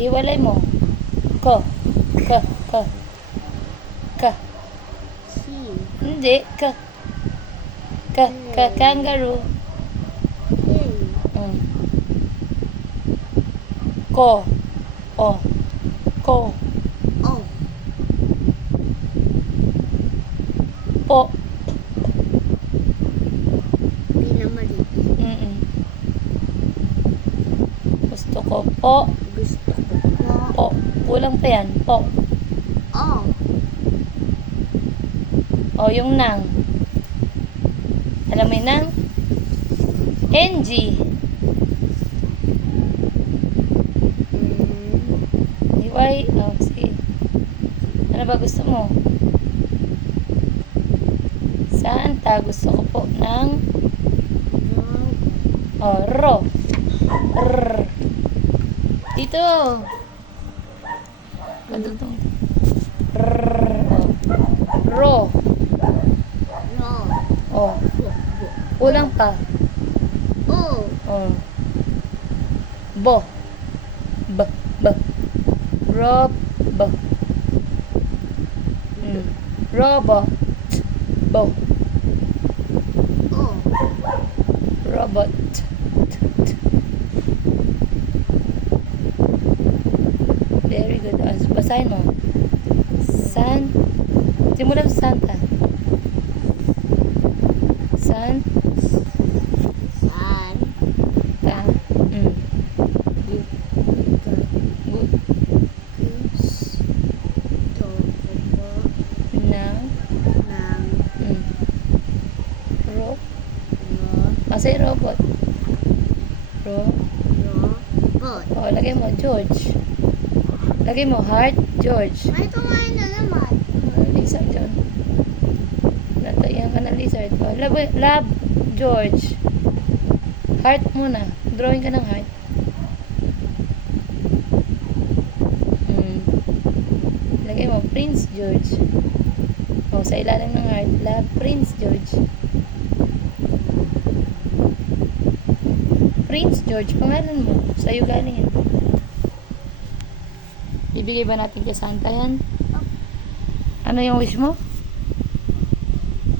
Iwalay mo. Ko. Ka. Ka. Ka. Si. Hindi. Ka. Ka. Ka. Kangaroo. Hey. Mm. Ko. O. Ko. Oh. Po. Pinamaliit. Mm-mm. Gusto ko po. Gusto ko po. Po. Kulang pa yan. Po. Oh. O, yung nang. Alam mo yung nang? NG. Iway. O, sige. Ano ba gusto mo? Santa. Gusto ko po ng ro. R. Dito. Patutong. R. Ro. No. O. Kulang pa. Oh. O. Bo. B. B. Rob. B. Robot. Bo. Oh. Robot. Very good. Basahin mo. San. Simulan sa Santa. San. San. Ta. Gu. Gu. Gus. To. Po. Na. Nang. Ro. No. Masay robot. Ro. No. Bot. O, lagay mo. George. Lagay mo. Heart. George. May kumain na naman. Lizard yun. Natayan ka na lizard. O, love. George. Heart muna. Drawing ka ng heart. Lagay mo. Prince George. O, sa ilalim ng heart. Love. Prince George. Prince George. Pangalan mo. Sa'yo galing yan. Bibigay ba natin kay Santa yan? Ano yung wish mo?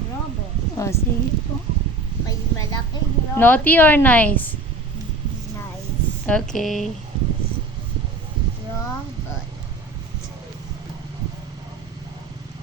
Robot. O, sige po. May malaking robot. Naughty or nice? Nice. Okay.